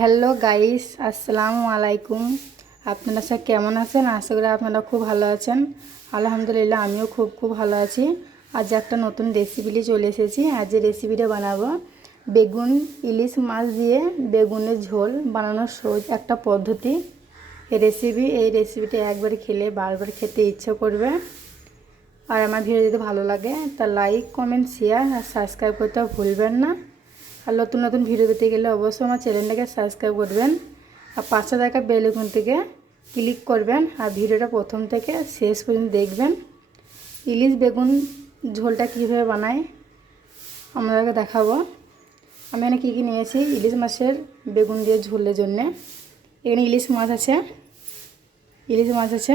Hello guys, আসসালামু আলাইকুম। আপনারা সব কেমন আছেন? আশা করি আপনারা খুব ভালো আছেন। আলহামদুলিল্লাহ, আমিও খুব ভালো আছি। আজ একটা নতুন রেসিপি নিয়ে চলে এসেছি। আজ যে রেসিপিটা বানাবো, বেগুন ইলিশ মাছ দিয়ে বেগুনের ঝোল বানানোর সহজ একটা পদ্ধতি এই রেসিপিটা একবার খেলে বারবার খেতে ইচ্ছে করবে। আর আমার ভিডিও যদি ভালো লাগে তা লাইক, কমেন্ট, শেয়ার আর সাবস্ক্রাইব করতে ভুলবেন না। আর নতুন নতুন ভিডিও পেতে গেলে অবশ্যই আমার চ্যানেলটাকে সাবস্ক্রাইব করবেন আর পাশে থাকা বেল আইকনটিকে ক্লিক করবেন আর ভিডিওটা প্রথম থেকে শেষ পর্যন্ত দেখবেন। ইলিশ বেগুন ঝোলটা কীভাবে বানাই আপনাদেরকে দেখাবো। আমি এখানে কী নিয়েছি ইলিশ মাছের বেগুন দিয়ে ঝোলের জন্যে। এখানে ইলিশ মাছ আছে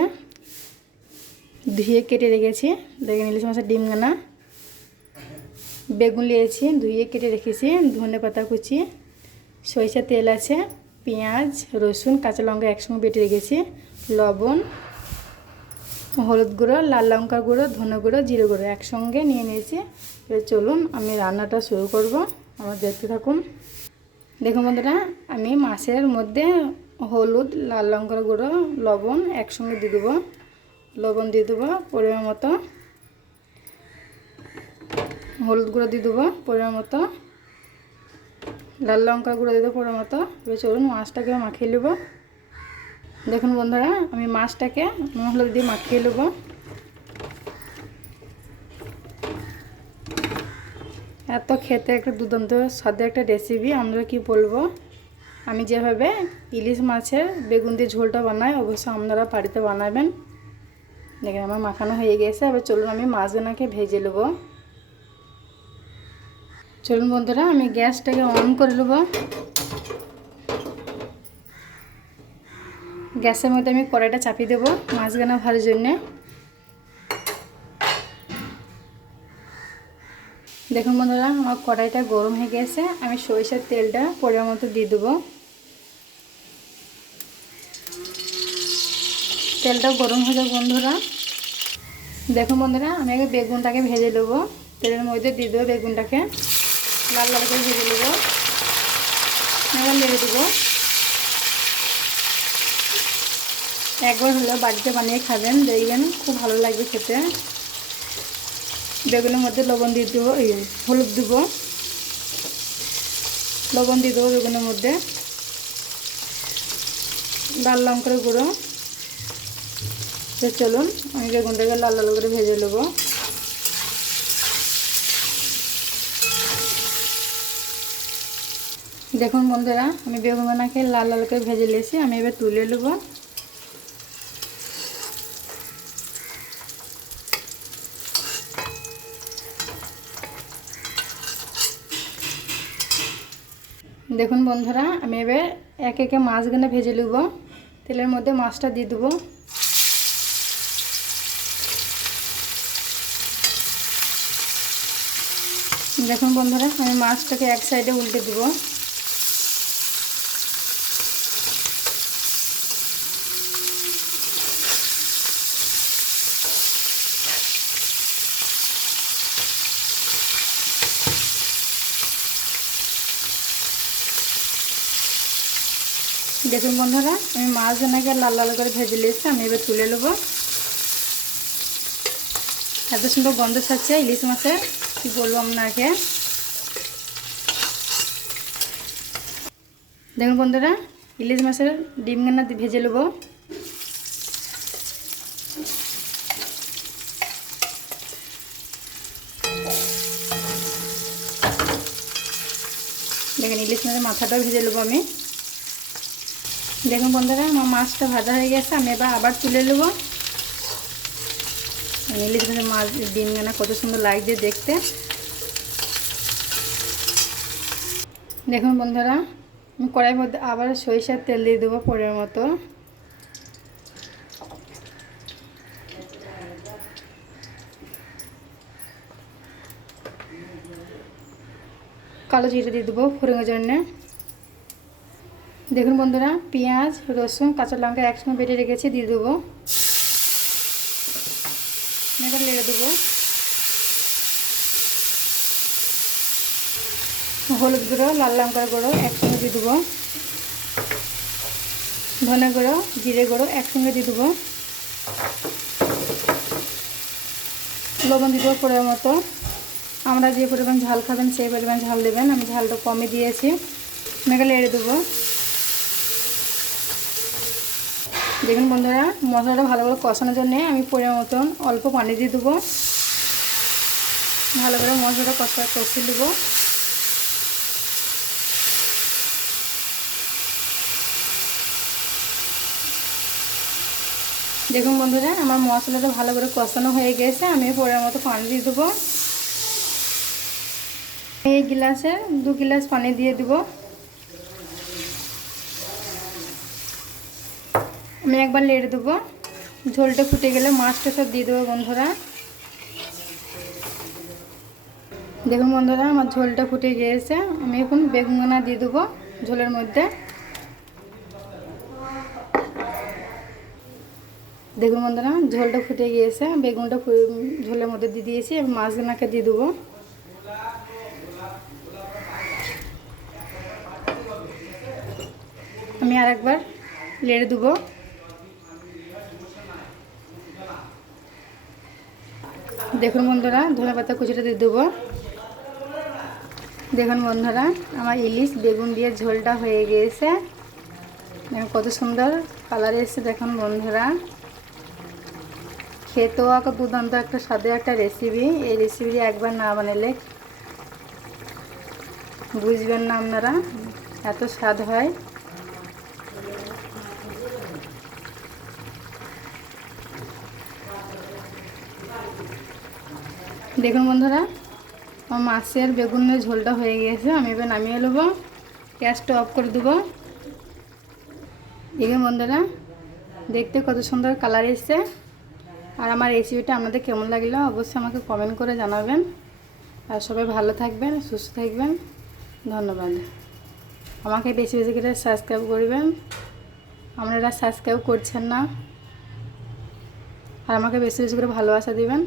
ধুয়ে কেটে রেখেছি। দেখেন ইলিশ মাছের ডিমগানা। বেগুন নিয়েছি, ধুয়ে কেটে রেখেছি। ধনে পাতা কুচি, সরিষার তেল আছে, পেঁয়াজ, রসুন, কাঁচা লঙ্কা একসঙ্গে বেটে রেখেছি, লবণ, হলুদ গুঁড়ো, লাল লঙ্কা গুঁড়ো, ধনে গুঁড়ো, জিরে গুঁড়ো একসঙ্গে নিয়ে নিয়েছি। এবার চলুন আমি রান্নাটা শুরু করব। আমার দেখতে থাকুন। দেখুন বন্ধুরা, আমি মাছের মধ্যে হলুদ, লাল লঙ্কার গুঁড়ো, লবণ একসঙ্গে দিয়ে দেবো। লবণ দিয়ে দেবো পরিমাণ মতো, হলুদ গুঁড়ো দিয়ে দেবো পরিমাণ মতো, লাল লঙ্কার গুঁড়ো দিয়ে দেবো পরিমাণ মতো। এবার চলুন মাছটাকে মাখিয়ে নেব। দেখুন বন্ধুরা, আমি মাছটাকে নুন হলুদ দিয়ে মাখিয়ে নেব। এত খেতে একটা দুর্দান্ত স্বাদের একটা রেসিপি, আমরা কি বলবো। আমি যেভাবে ইলিশ মাছের বেগুন দিয়ে ঝোলটা বানাই অবশ্যই আপনারা বাড়িতে বানাবেন। দেখেন আমার মাখানো হয়ে গেছে। এবার চলুন আমি মাছগুলোকে ভেজে নেব। চলুন বন্ধুরা, আমি গ্যাসটাকে অন করে নেব। গ্যাসের মধ্যে আমি কড়াইটা চাপিয়ে দেবো মাছগুলো ভাজার জন্যে। দেখুন বন্ধুরা, আমার কড়াইটা গরম হয়ে গেছে। আমি সরিষার তেলটা পরিমাণ মতো দিয়ে দেবো। তেলটা গরম হয়ে যাবে বন্ধুরা। দেখুন বন্ধুরা, আমি আগে বেগুনটাকে ভেজে নেবো। তেলের মধ্যে দিয়ে দেবো বেগুনটাকে, লাল লাল করে ভেজে নেবো। এবার নেড়ে দেবো। একবার হলেও বাড়িতে বানিয়ে খাবেন, দেখবেন খুব ভালো লাগবে খেতে। বেগুনের মধ্যে লবণ দিয়ে দেবো, হলুদ দেবো, লবণ দিয়ে দেবো বেগুনের মধ্যে, লাল লঙ্কার গুঁড়ো। তো চলুন আমি বেগুনটাকে লাল লাল করে ভেজে নেবো। দেখুন বন্ধুরা, আমি বেগুনটাকে লাল লাল করে ভেজে নিয়েছি। আমি এবার তুলে নেব। দেখুন বন্ধুরা, আমি এবার এক একে মাছগুলো ভেজে নেব। তেলের মধ্যে মাছটা দিয়ে দেবো। দেখুন বন্ধুরা, আমি মাছটাকে এক সাইডে উল্টে দেবো। দেখুন বন্ধুরা, আমি মাছগুলোকে লাল লাল করে ভেজে নিয়েছি। আমি এবার তুলে নেব। এত সুন্দর গন্ধ ছাড়ছে ইলিশ মাছের, কী বলবো আপনাকে। দেখুন বন্ধুরা, ইলিশ মাছের ডিমগুলো ভেজে নেব। দেখেন ইলিশ মাছের মাথাটাও ভেজে নেবো আমি। দেখুন বন্ধুরা, আমার মাছটা ভাজা হয়ে গেছে। আমি এবার আবার তুলে নেব। ইলিশ মাছের মাছ ডিমগুলো কত সুন্দর লাগছে দেখতে। দেখুন বন্ধুরা, আমি কড়াইয়ের মধ্যে আবার সরিষার তেল দিয়ে দেবো পরিমাণ মতো। কালো জিরে দিয়ে দেবো ফোড়নের জন্যে। দেখুন বন্ধুরা, পেঁয়াজ, রসুন, কাঁচা লঙ্কা একসঙ্গে বেটে রেখেছি, দিয়ে দেবো। এবার লেগে দেবো। হলুদ গুঁড়ো, লাল লঙ্কার গুঁড়ো একসঙ্গে দিয়ে দেবো। ধনে গুঁড়ো, জিরে গুঁড়ো একসঙ্গে দিয়ে দেবো। লবণ দিয়ে দেবো পরিমাণ মতো। আমরা যে পরিমাণ ঝাল খাবেন সেই পরিমাণ ঝাল দেবেন। আমি ঝালটা কমে দিয়েছি। মেখে নেড়ে দেবো। দেখুন বন্ধুরা, মশলাটা ভালো করে কষানোর জন্য আমি পরিমাণ মতন অল্প পানি দিয়ে দেবো। ভালো করে মশলাটা কষিয়ে দেবো। দেখুন বন্ধুরা, আমার মশলাটা ভালো করে কষানো হয়ে গেছে। আমি পরিমাণ মতো পানি দিয়ে দেবো। এই গ্লাসে 2 গ্লাস পানি দিয়ে দেবো। আমি একবার নেড়ে দেবো। ঝোলটা ফুটে গেলে মাছটা সব দিয়ে দেবো বন্ধুরা। দেখুন বন্ধুরা, আমার ঝোলটা ফুটে গিয়েছে। আমি এখন বেগুনগুনা দিয়ে দেবো ঝোলের মধ্যে। দেখুন বন্ধুরা, ঝোলটা ফুটে গিয়েছে। বেগুনটা ঝোলের মধ্যে দিয়ে দিয়েছি। আমি মাছগুনাকে দিয়ে দেবো। আমি আর একবার নেড়ে দেবো। দেখুন বন্ধুরা, ধনেপাতা কুচিটা দিয়ে দেবো। দেখুন বন্ধুরা, আমার ইলিশ বেগুন দিয়ে ঝোলটা হয়ে গিয়েছে। কত সুন্দর কালার এসেছে দেখুন বন্ধুরা। খেতেও দুর্দান্ত একটা স্বাদের একটা রেসিপি। এই রেসিপিটি একবার না বানালে বুঝবেন না আপনারা, এত স্বাদ হয়। দেখুন বন্ধুরা, আমার মাছের বেগুনের ঝোলটা হয়ে গিয়েছে। আমি এবার নামিয়ে নেবো। গ্যাসটা অফ করে দেবো। দেখুন বন্ধুরা, দেখতে কত সুন্দর কালার এসছে। আর আমার রেসিপিটা আপনাদের কেমন লাগলো অবশ্যই আমাকে কমেন্ট করে জানাবেন। আর সবাই ভালো থাকবেন, সুস্থ থাকবেন। ধন্যবাদ। আমাকে বেশি বেশি করে সাবস্ক্রাইব করবেন। আপনারা সাবস্ক্রাইব করছেন না। আর আমাকে বেশি বেশি করে ভালোবাসা দিবেন।